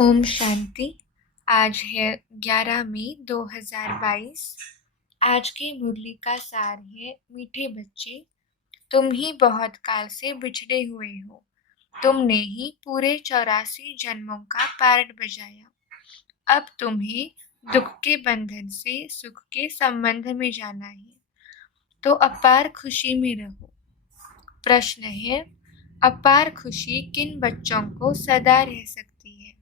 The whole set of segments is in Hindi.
ओम शांति। आज है 11 मई 2022। आज की मुरली का सार है, मीठे बच्चे, तुम ही बहुत काल से बिछड़े हुए हो। तुमने ही पूरे 84 जन्मों का पार्ट बजाया। अब तुम्हें दुख के बंधन से सुख के संबंध में जाना है, तो अपार खुशी में रहो। प्रश्न है, अपार खुशी किन बच्चों को सदा रह सकती है?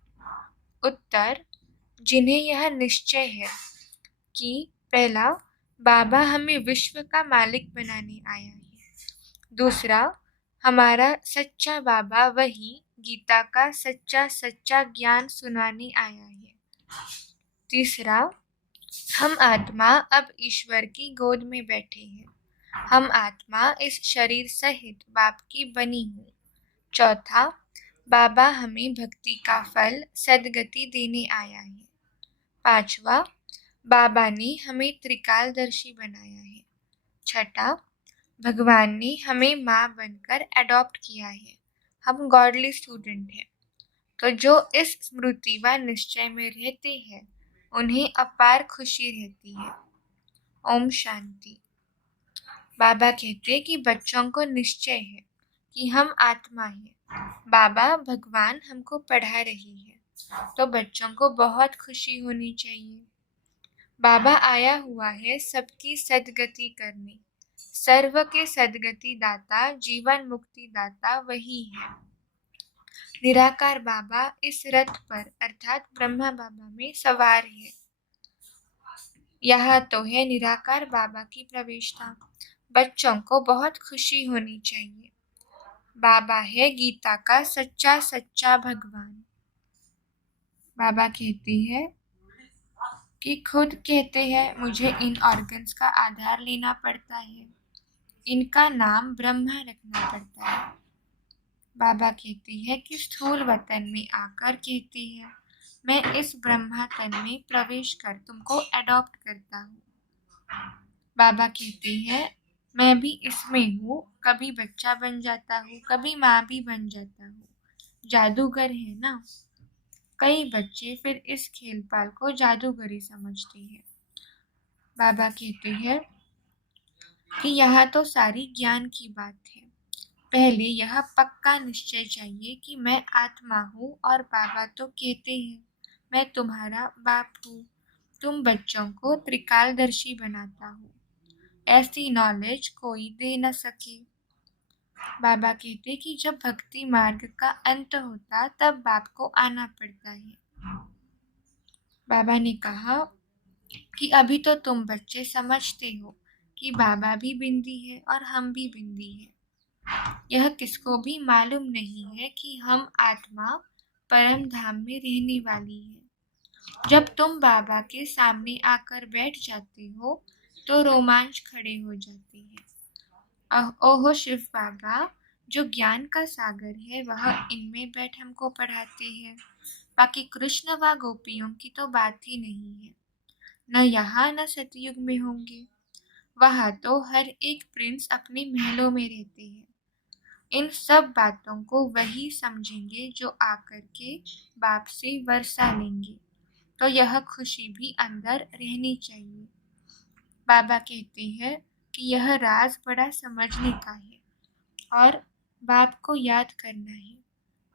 उत्तर, जिन्हें यह निश्चय है कि पहला, बाबा हमें विश्व का मालिक बनाने आया है। दूसरा, हमारा सच्चा बाबा वही गीता का सच्चा सच्चा ज्ञान सुनाने आया है। तीसरा, हम आत्मा अब ईश्वर की गोद में बैठे हैं। हम आत्मा इस शरीर सहित बाप की बनी हूँ। चौथा, बाबा हमें भक्ति का फल सद्गति देने आया है। पांचवा, बाबा ने हमें त्रिकालदर्शी बनाया है। छठा, भगवान ने हमें माँ बनकर अडॉप्ट किया है। हम गॉडली स्टूडेंट हैं। तो जो इस स्मृति व निश्चय में रहते हैं, उन्हें अपार खुशी रहती है। ओम शांति। बाबा कहते कि बच्चों को निश्चय है कि हम आत्मा हैं। बाबा भगवान हमको पढ़ा रही है, तो बच्चों को बहुत खुशी होनी चाहिए। बाबा आया हुआ है सबकी सद्गति करने। सर्व के सद्गति दाता, जीवन मुक्ति दाता वही है। निराकार बाबा इस रथ पर अर्थात ब्रह्मा बाबा में सवार है। यह तो है निराकार बाबा की प्रवेशता। बच्चों को बहुत खुशी होनी चाहिए। बाबा है गीता का सच्चा सच्चा भगवान। बाबा कहती है कि खुद कहते हैं मुझे इन ऑर्गन्स का आधार लेना पड़ता है, इनका नाम ब्रह्मा रखना पड़ता है। बाबा कहती है कि स्थूल वतन में आकर कहती है मैं इस ब्रह्मा तन में प्रवेश कर तुमको अडॉप्ट करता हूँ। बाबा कहती है मैं भी इसमें हूँ, कभी बच्चा बन जाता हूँ, कभी माँ भी बन जाता हूँ। जादूगर है ना। कई बच्चे फिर इस खेलपाल को जादूगरी समझते हैं। बाबा कहते हैं कि यह तो सारी ज्ञान की बात है। पहले यह पक्का निश्चय चाहिए कि मैं आत्मा हूँ और बाबा तो कहते हैं मैं तुम्हारा बाप हूँ। तुम बच्चों को त्रिकालदर्शी बनाता हूँ। ऐसी नॉलेज कोई दे न सके। बाबा कहते कि जब भक्ति मार्ग का अंत होता तब बाप को आना पड़ता है। बाबा ने कहा कि अभी तो तुम बच्चे समझते हो कि बाबा भी बिंदी है और हम भी बिंदी है। यह किसको भी मालूम नहीं है कि हम आत्मा परम धाम में रहने वाली है। जब तुम बाबा के सामने आकर बैठ जाते हो तो रोमांच खड़े हो जाते हैं। ओहो शिव बाबा, जो ज्ञान का सागर है वह इनमें बैठ हमको पढ़ाते हैं। बाकी कृष्ण व गोपियों की तो बात ही नहीं है। न यहाँ न सतयुग में होंगे। वहाँ तो हर एक प्रिंस अपने महलों में रहते हैं। इन सब बातों को वही समझेंगे जो आकर के बाप से वर्षा लेंगे। तो यह खुशी भी अंदर रहनी चाहिए। बाबा कहते हैं कि यह राज बड़ा समझने का है और बाप को याद करना है।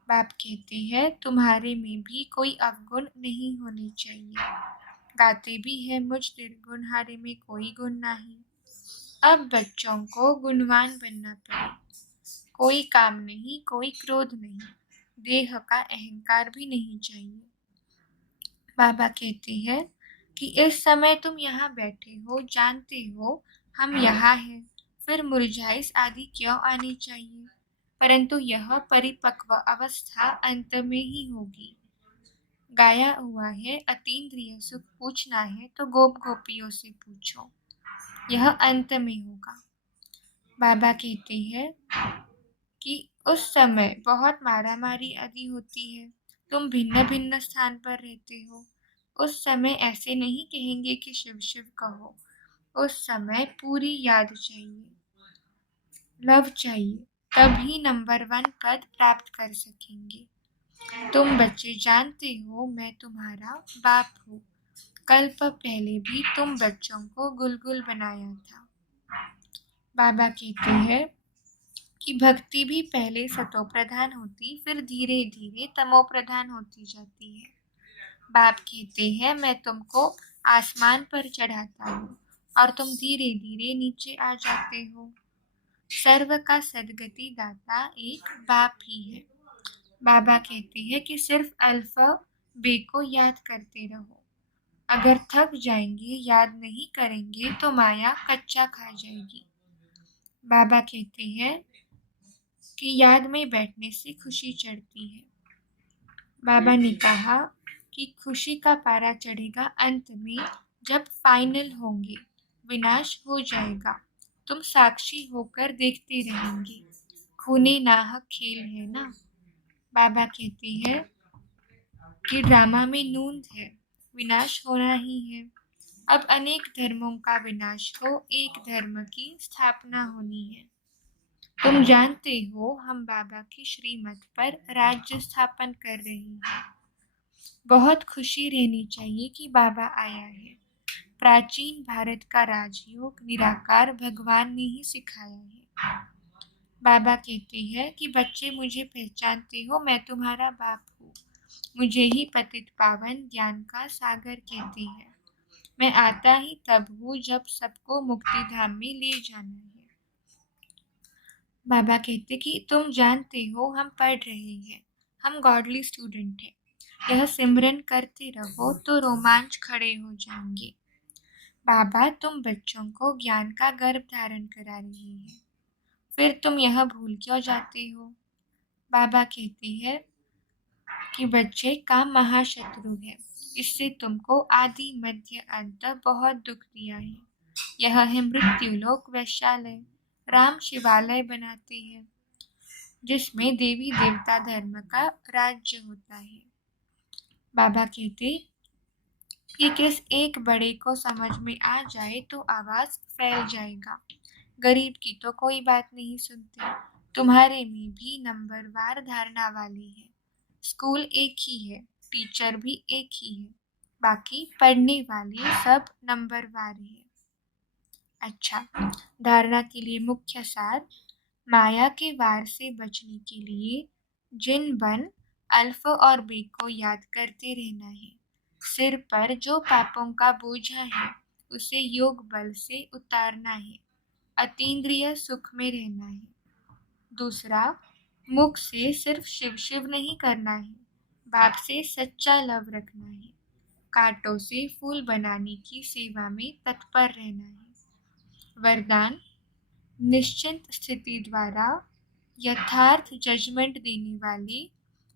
बाप कहते हैं तुम्हारे में भी कोई अवगुण नहीं होने चाहिए। गाते भी है मुझ निर्गुणहारे में कोई गुण नहीं। अब बच्चों को गुणवान बनना पड़े। कोई काम नहीं, कोई क्रोध नहीं, देह का अहंकार भी नहीं चाहिए। बाबा कहते हैं कि इस समय तुम यहाँ बैठे हो, जानते हो हम यहाँ हैं, फिर मुरझाइश आदि क्यों आनी चाहिए? परंतु यह परिपक्व अवस्था अंत में ही होगी। गाया हुआ है अतीन्द्रिय सुख पूछना है तो गोप गोपियों से पूछो, यह अंत में होगा। बाबा कहते हैं कि उस समय बहुत मारामारी आदि होती है। तुम भिन्न भिन्न स्थान पर रहते हो। उस समय ऐसे नहीं कहेंगे कि शिव शिव कहो। उस समय पूरी याद चाहिए, लव चाहिए, तभी नंबर 1 पद प्राप्त कर सकेंगे। तुम बच्चे जानते हो मैं तुम्हारा बाप हूँ। कल्प पहले भी तुम बच्चों को गुलगुल बनाया था। बाबा कहते हैं कि भक्ति भी पहले सतो प्रधान होती, फिर धीरे धीरे तमो प्रधान होती जाती है। बाप कहते हैं मैं तुमको आसमान पर चढ़ाता हूँ और तुम धीरे धीरे नीचे आ जाते हो। सर्व का सदगति दाता एक बाप ही है। बाबा कहते हैं कि सिर्फ अल्फा बे को याद करते रहो। अगर थक जाएंगे, याद नहीं करेंगे तो माया कच्चा खा जाएगी। बाबा कहते हैं कि याद में बैठने से खुशी चढ़ती है। बाबा ने कहा कि खुशी का पारा चढ़ेगा अंत में, जब फाइनल होंगे, विनाश हो जाएगा, तुम साक्षी होकर देखते रहेंगे। खूने नाहक खेल है ना। बाबा कहते हैं कि ड्रामा में नूंद है, विनाश होना ही है। अब अनेक धर्मों का विनाश हो, एक धर्म की स्थापना होनी है। तुम जानते हो हम बाबा की श्रीमत पर राज्य स्थापन कर रहे हैं। बहुत खुशी रहनी चाहिए कि बाबा आया है। प्राचीन भारत का राजयोग निराकार भगवान ने ही सिखाया है। बाबा कहते हैं कि बच्चे मुझे पहचानते हो, मैं तुम्हारा बाप हूँ। मुझे ही पतित पावन ज्ञान का सागर कहते हैं। मैं आता ही तब हूँ जब सबको मुक्ति धाम में ले जाना है। बाबा कहते कि तुम जानते हो हम पढ़ रहे हैं, हम गॉडली स्टूडेंट हैं। यह सिमरन करते रहो तो रोमांच खड़े हो जाएंगे। बाबा तुम बच्चों को ज्ञान का गर्भ धारण करा रहे हैं, फिर तुम यह भूल क्यों जाते हो। बाबा कहते हैं कि बच्चे का महाशत्रु है, इससे तुमको आदि मध्य अंत बहुत दुख दिया है। यह है मृत्युलोक वैश्यालय। राम शिवालय बनाते हैं जिसमें देवी देवता धर्म का राज्य होता है। बाबा कहते कि किस एक बड़े को समझ में आ जाए तो आवाज फैल जाएगा। गरीब की तो कोई बात नहीं सुनते। तुम्हारे में भी नंबरवार धारणा वाली है। स्कूल एक ही है, टीचर भी एक ही है, बाकी पढ़ने वाले सब नंबरवार है। अच्छा, धारणा के लिए मुख्य सार। माया के वार से बचने के लिए जिन बन अल्फ और बे को याद करते रहना है। सिर पर जो पापों का बोझा है उसे योग बल से उतारना है। अतीन्द्रिय सुख में रहना है। दूसरा, मुख से सिर्फ शिव शिव नहीं करना है, बाप से सच्चा लव रखना है। कांटों से फूल बनाने की सेवा में तत्पर रहना है। वरदान, निश्चिंत स्थिति द्वारा यथार्थ जजमेंट देने वाले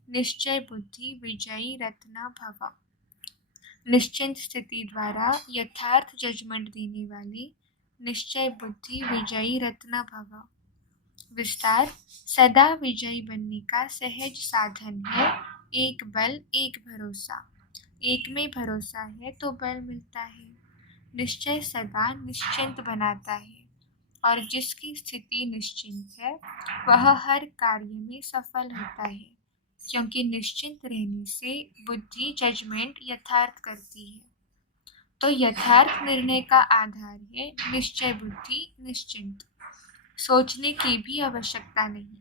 निश्चय बुद्धि विजयी रत्न भव। निश्चिंत स्थिति द्वारा यथार्थ जजमेंट देने वाले निश्चय बुद्धि विजयी रत्न भव। विस्तार, सदा विजयी बनने का सहज साधन है एक बल एक भरोसा। एक में भरोसा है तो बल मिलता है। निश्चय सदा निश्चिंत बनाता है और जिसकी स्थिति निश्चिंत है वह हर कार्य में सफल होता है, क्योंकि निश्चिंत रहने से बुद्धि जजमेंट यथार्थ करती है। तो यथार्थ निर्णय का आधार है निश्चय बुद्धि निश्चिंत। सोचने की भी आवश्यकता नहीं,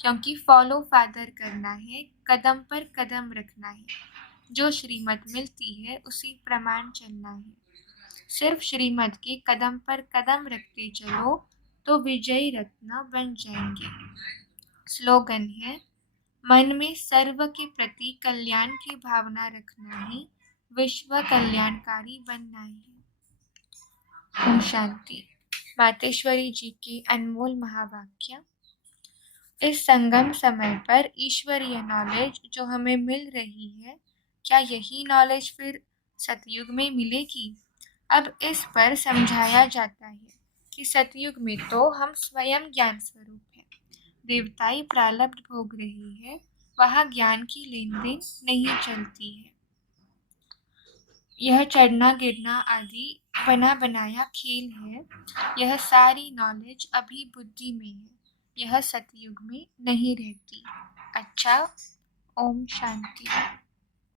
क्योंकि फॉलो फादर करना है, कदम पर कदम रखना है। जो श्रीमत मिलती है उसी प्रमाण चलना है। सिर्फ श्रीमत के कदम पर कदम रखते चलो तो विजयी रत्न बन जाएंगे। स्लोगन है, मन में सर्व के प्रति कल्याण की भावना रखना ही विश्व कल्याणकारी बनना है। ओम शांति। मातेश्वरी जी की अनमोल महावाक्य। इस संगम समय पर ईश्वरीय नॉलेज जो हमें मिल रही है, क्या यही नॉलेज फिर सतयुग में मिलेगी? अब इस पर समझाया जाता है कि सतयुग में तो हम स्वयं ज्ञान स्वरूप हैं। देवताई प्रारब्ध भोग रही है, वहाँ ज्ञान की लेन देन नहीं चलती है। यह चढ़ना गिरना आदि बना बनाया खेल है। यह सारी नॉलेज अभी बुद्धि में है, यह सतयुग में नहीं रहती। अच्छा, ओम शांति।